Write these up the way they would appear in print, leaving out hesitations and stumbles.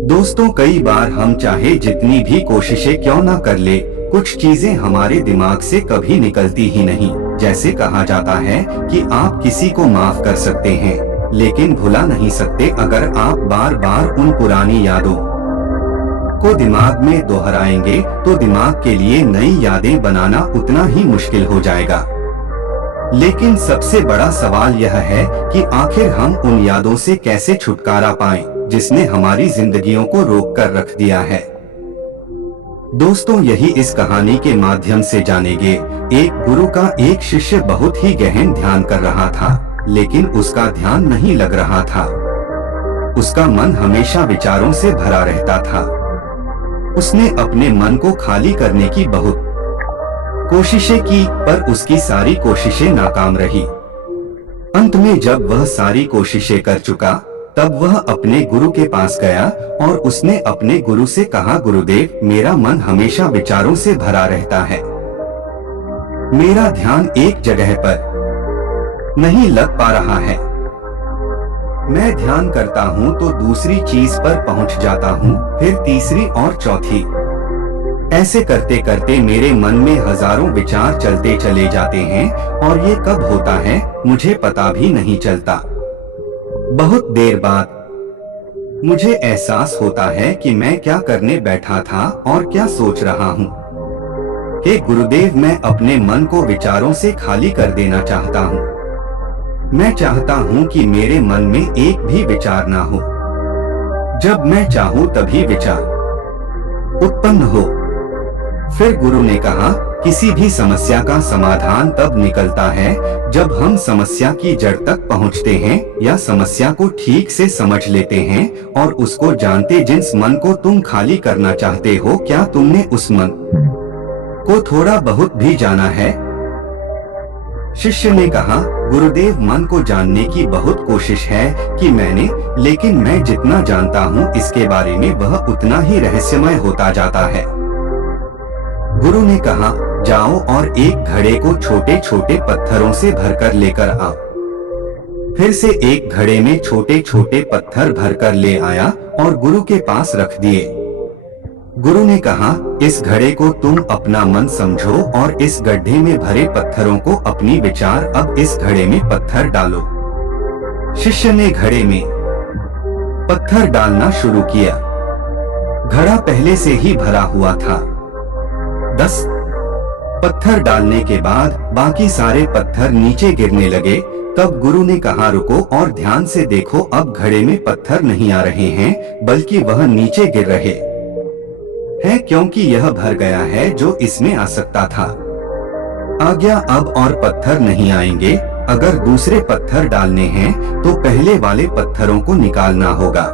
दोस्तों, कई बार हम चाहे जितनी भी कोशिशें क्यों ना कर ले, कुछ चीजें हमारे दिमाग से कभी निकलती ही नहीं। जैसे कहा जाता है कि आप किसी को माफ कर सकते हैं, लेकिन भुला नहीं सकते। अगर आप बार बार उन पुरानी यादों को दिमाग में दोहराएंगे, तो दिमाग के लिए नई यादें बनाना उतना ही मुश्किल हो जाएगा। लेकिन सबसे बड़ा सवाल यह है कि आखिर हम उन यादों से कैसे छुटकारा पाएं, जिसने हमारी जिंदगियों को रोक कर रख दिया है। दोस्तों, यही इस कहानी के माध्यम से जानेंगे। एक गुरु का एक शिष्य बहुत ही गहन ध्यान कर रहा था, लेकिन उसका ध्यान नहीं लग रहा था। उसका मन हमेशा विचारों से भरा रहता था। उसने अपने मन को खाली करने की बहुत कोशिशें की, पर उसकी सारी कोशिशें नाकाम रही। अंत में जब वह सारी कोशिशें कर चुका, तब वह अपने गुरु के पास गया और उसने अपने गुरु से कहा, गुरुदेव, मेरा मन हमेशा विचारों से भरा रहता है। मेरा ध्यान एक जगह पर नहीं लग पा रहा है। मैं ध्यान करता हूँ तो दूसरी चीज पर पहुँच जाता हूँ, फिर तीसरी और चौथी। ऐसे करते करते मेरे मन में हजारों विचार चलते चले जाते हैं, और ये कब होता है मुझे पता भी नहीं चलता। बहुत देर बाद मुझे एहसास होता है कि मैं क्या करने बैठा था और क्या सोच रहा हूँ। हे गुरुदेव, मैं अपने मन को विचारों से खाली कर देना चाहता हूँ। मैं चाहता हूँ कि मेरे मन में एक भी विचार ना हो। जब मैं चाहूँ तभी विचार उत्पन्न हो। फिर गुरु ने कहा, किसी भी समस्या का समाधान तब निकलता है जब हम समस्या की जड़ तक पहुंचते हैं, या समस्या को ठीक से समझ लेते हैं और उसको जानते। जिस मन को तुम खाली करना चाहते हो, क्या तुमने उस मन को थोड़ा बहुत भी जाना है? शिष्य ने कहा, गुरुदेव, मन को जानने की बहुत कोशिश है कि मैंने, लेकिन मैं जितना जानता हूँ इसके बारे में वह उतना ही रहस्यमय होता जाता है। गुरु ने कहा, जाओ और एक घड़े को छोटे छोटे पत्थरों से भरकर लेकर आओ। फिर से एक घड़े में छोटे छोटे पत्थर भरकर ले आया और गुरु के पास रख दिए। गुरु ने कहा, इस घड़े को तुम अपना मन समझो और इस गड्ढे में भरे पत्थरों को अपनी विचार। अब इस घड़े में पत्थर डालो। शिष्य ने घड़े में पत्थर डालना शुरू किया। घड़ा पहले से ही भरा हुआ था। 10 पत्थर डालने के बाद बाकी सारे पत्थर नीचे गिरने लगे। तब गुरु ने कहा, रुको और ध्यान से देखो। अब घड़े में पत्थर नहीं आ रहे हैं, बल्कि वह नीचे गिर रहे हैं, क्योंकि यह भर गया है जो इसमें आ सकता था। आ गया अब, और पत्थर नहीं आएंगे। अगर दूसरे पत्थर डालने हैं तो पहले वाले पत्थरों को निकालना होगा।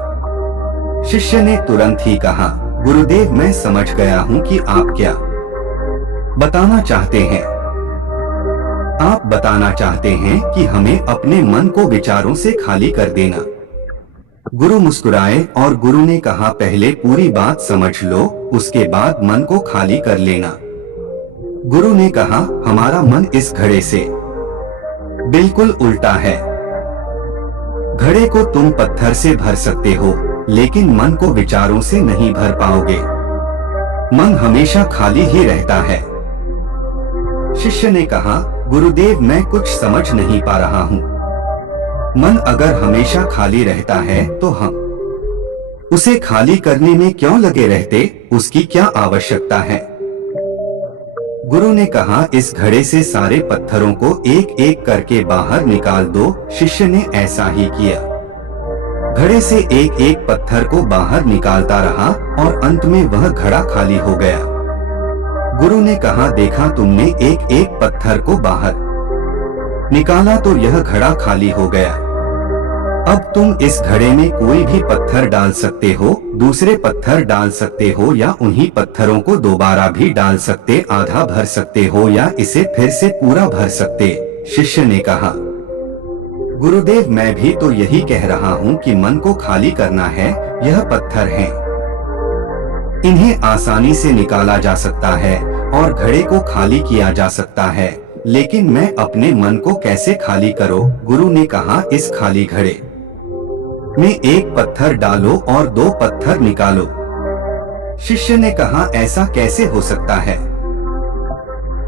शिष्य ने तुरंत ही कहा, गुरुदेव, मैं समझ गया हूँ कि आप क्या बताना चाहते हैं। आप बताना चाहते हैं कि हमें अपने मन को विचारों से खाली कर देना। गुरु मुस्कुराए और गुरु ने कहा, पहले पूरी बात समझ लो, उसके बाद मन को खाली कर लेना। गुरु ने कहा, हमारा मन इस घड़े से बिल्कुल उल्टा है। घड़े को तुम पत्थर से भर सकते हो, लेकिन मन को विचारों से नहीं भर पाओगे। मन हमेशा खाली ही रहता है। शिष्य ने कहा, गुरुदेव, मैं कुछ समझ नहीं पा रहा हूँ। मन अगर हमेशा खाली रहता है तो हम उसे खाली करने में क्यों लगे रहते? उसकी क्या आवश्यकता है? गुरु ने कहा, इस घड़े से सारे पत्थरों को एक एक करके बाहर निकाल दो। शिष्य ने ऐसा ही किया। घड़े से एक एक पत्थर को बाहर निकालता रहा और अंत में वह घड़ा खाली हो गया। गुरु ने कहा, देखा तुमने, एक एक पत्थर को बाहर निकाला तो यह घड़ा खाली हो गया। अब तुम इस घड़े में कोई भी पत्थर डाल सकते हो, दूसरे पत्थर डाल सकते हो, या उन्हीं पत्थरों को दोबारा भी डाल सकते, आधा भर सकते हो या इसे फिर से पूरा भर सकते। शिष्य ने कहा, गुरुदेव, मैं भी तो यही कह रहा हूँ कि मन को खाली करना है। यह पत्थर हैं, इन्हें आसानी से निकाला जा सकता है और घड़े को खाली किया जा सकता है, लेकिन मैं अपने मन को कैसे खाली करो? गुरु ने कहा, इस खाली घड़े में एक पत्थर डालो और 2 पत्थर निकालो। शिष्य ने कहा, ऐसा कैसे हो सकता है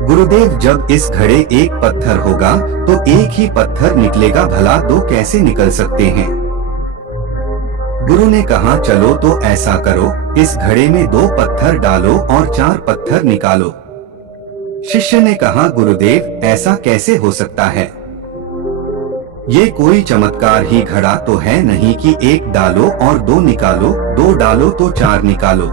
गुरुदेव? जब इस घड़े एक पत्थर होगा तो एक ही पत्थर निकलेगा, भला 2 कैसे निकल सकते हैं? गुरु ने कहा, चलो तो ऐसा करो, इस घड़े में 2 पत्थर डालो और 4 पत्थर निकालो। शिष्य ने कहा, गुरुदेव ऐसा कैसे हो सकता है? ये कोई चमत्कार ही घड़ा तो है नहीं कि 1 डालो और 2 निकालो, 2 डालो तो 4 निकालो।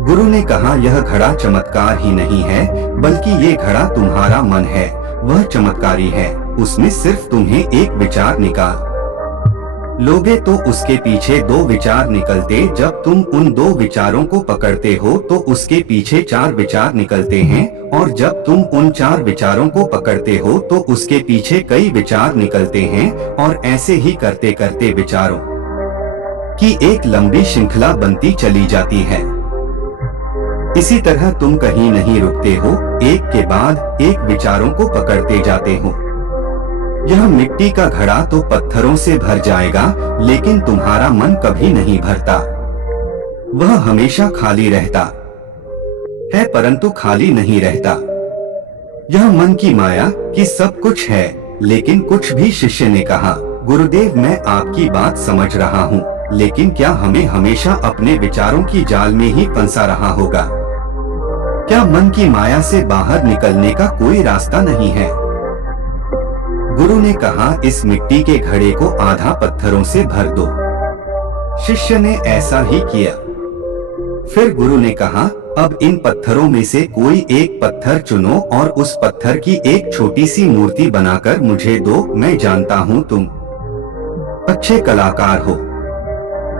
गुरु ने कहा, यह घड़ा चमत्कार ही नहीं है, बल्कि ये घड़ा तुम्हारा मन है, वह चमत्कारी है। उसमें सिर्फ तुम्हें एक विचार निकाल लोगे तो उसके पीछे 2 विचार निकलते। जब तुम उन 2 विचारों को पकड़ते हो तो उसके पीछे 4 विचार निकलते हैं, और जब तुम उन 4 विचारों को पकड़ते हो तो उसके पीछे कई विचार निकलते हैं, और ऐसे ही करते करते विचारों की एक लंबी श्रृंखला बनती चली जाती है। इसी तरह तुम कहीं नहीं रुकते हो, एक के बाद एक विचारों को पकड़ते जाते हो। यह मिट्टी का घड़ा तो पत्थरों से भर जाएगा, लेकिन तुम्हारा मन कभी नहीं भरता। वह हमेशा खाली रहता है, परंतु खाली नहीं रहता। यह मन की माया कि सब कुछ है, लेकिन कुछ भी। शिष्य ने कहा, गुरुदेव मैं आपकी बात समझ रहा हूँ, लेकिन क्या हमें हमेशा अपने विचारों की जाल में ही फंसा रहा होगा? क्या मन की माया से बाहर निकलने का कोई रास्ता नहीं है? गुरु ने कहा, इस मिट्टी के घड़े को आधा पत्थरों से भर दो। शिष्य ने ऐसा ही किया। फिर गुरु ने कहा, अब इन पत्थरों में से कोई एक पत्थर चुनो और उस पत्थर की एक छोटी सी मूर्ति बनाकर मुझे दो। मैं जानता हूँ तुम अच्छे कलाकार हो।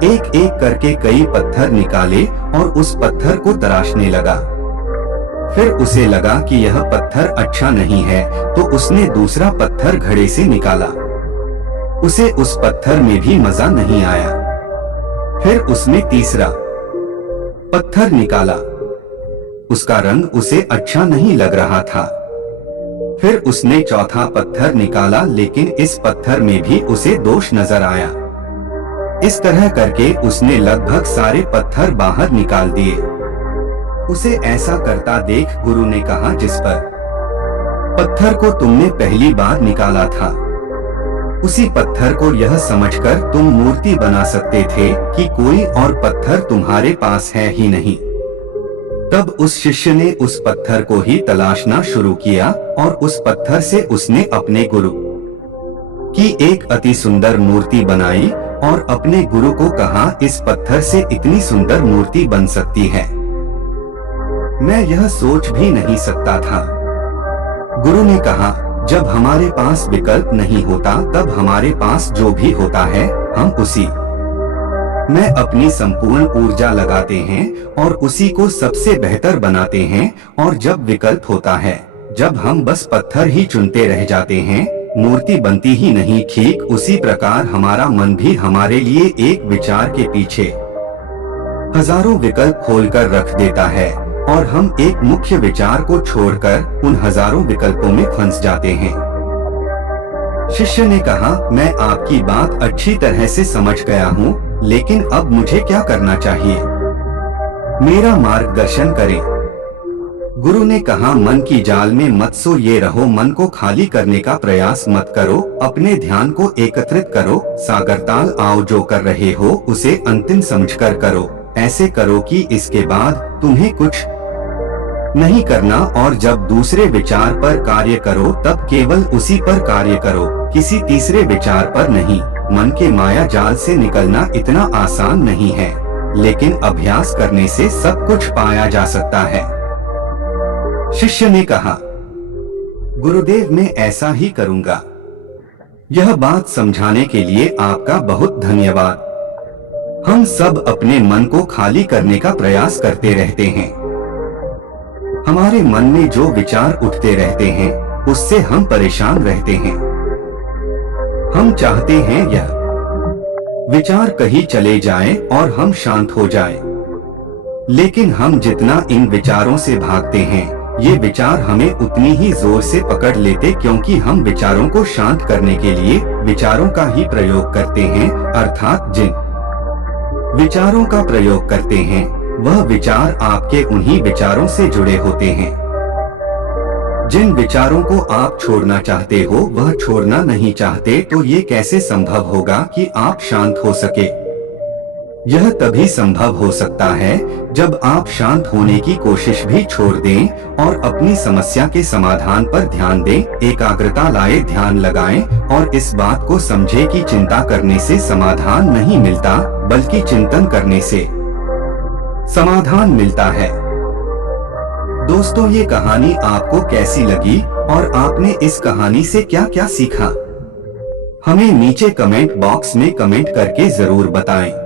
एक एक करके कई पत्थर निकाले और उस पत्थर को तराशने लगा। फिर उसे लगा कि यह पत्थर अच्छा नहीं है, तो उसने दूसरा पत्थर घड़े से निकाला। उसे उस पत्थर में भी मजा नहीं आया। फिर उसने तीसरा पत्थर निकाला। उसका रंग उसे अच्छा नहीं लग रहा था। फिर उसने चौथा पत्थर निकाला, लेकिन इस पत्थर में भी उसे दोष नजर आया। इस तरह करके उसने लगभग सारे पत्थर बाहर निकाल दिए। उसे ऐसा करता देख गुरु ने कहा, जिस पत्थर को तुमने पहली बार निकाला था, उसी पत्थर को यह समझकर तुम मूर्ति बना सकते थे कि कोई और पत्थर तुम्हारे पास है ही नहीं। तब उस शिष्य ने उस पत्थर को ही तलाशना शुरू किया, और उस पत्थर से उसने अपने गुरु की एक अति सुंदर मूर्ति बनाई और अपने गुरु को कहा, इस पत्थर से इतनी सुंदर मूर्ति बन सकती है, मैं यह सोच भी नहीं सकता था। गुरु ने कहा, जब हमारे पास विकल्प नहीं होता तब हमारे पास जो भी होता है हम उसी में अपनी संपूर्ण ऊर्जा लगाते हैं और उसी को सबसे बेहतर बनाते हैं। और जब विकल्प होता है, जब हम बस पत्थर ही चुनते रह जाते हैं, मूर्ति बनती ही नहीं। ठीक उसी प्रकार हमारा मन भी हमारे लिए एक विचार के पीछे हजारों विकल्प खोलकर रख देता है, और हम एक मुख्य विचार को छोड़कर उन हजारों विकल्पों में फंस जाते हैं। शिष्य ने कहा, मैं आपकी बात अच्छी तरह से समझ गया हूँ, लेकिन अब मुझे क्या करना चाहिए? मेरा मार्गदर्शन करें। गुरु ने कहा, मन की जाल में मत सोए रहो, मन को खाली करने का प्रयास मत करो, अपने ध्यान को एकत्रित करो। सागरताल आओ, जो कर रहे हो उसे अंतिम समझकर करो। ऐसे करो कि इसके बाद तुम्हें कुछ नहीं करना, और जब दूसरे विचार पर कार्य करो तब केवल उसी पर कार्य करो, किसी तीसरे विचार पर नहीं। मन के माया जाल से निकलना इतना आसान नहीं है, लेकिन अभ्यास करने से सब कुछ पाया जा सकता है। शिष्य ने कहा, गुरुदेव मैं ऐसा ही करूंगा। यह बात समझाने के लिए आपका बहुत धन्यवाद। हम सब अपने मन को खाली करने का प्रयास करते रहते हैं। हमारे मन में जो विचार उठते रहते हैं उससे हम परेशान रहते हैं। हम चाहते हैं यह विचार कहीं चले जाएं और हम शांत हो जाएं। लेकिन हम जितना इन विचारों से भागते हैं, ये विचार हमें उतनी ही जोर से पकड़ लेते क्योंकि हम विचारों को शांत करने के लिए विचारों का ही प्रयोग करते हैं, अर्थात जिन विचारों का प्रयोग करते हैं वह विचार आपके उन्हीं विचारों से जुड़े होते हैं। जिन विचारों को आप छोड़ना चाहते हो वह छोड़ना नहीं चाहते, तो ये कैसे संभव होगा कि आप शांत हो सके? यह तभी संभव हो सकता है जब आप शांत होने की कोशिश भी छोड़ दें और अपनी समस्या के समाधान पर ध्यान दें, एकाग्रता लाए, ध्यान लगाएं और इस बात को समझें कि चिंता करने से समाधान नहीं मिलता बल्कि चिंतन करने से समाधान मिलता है। दोस्तों, ये कहानी आपको कैसी लगी और आपने इस कहानी से क्या क्या सीखा? हमें नीचे कमेंट बॉक्स में कमेंट करके जरूर बताएं।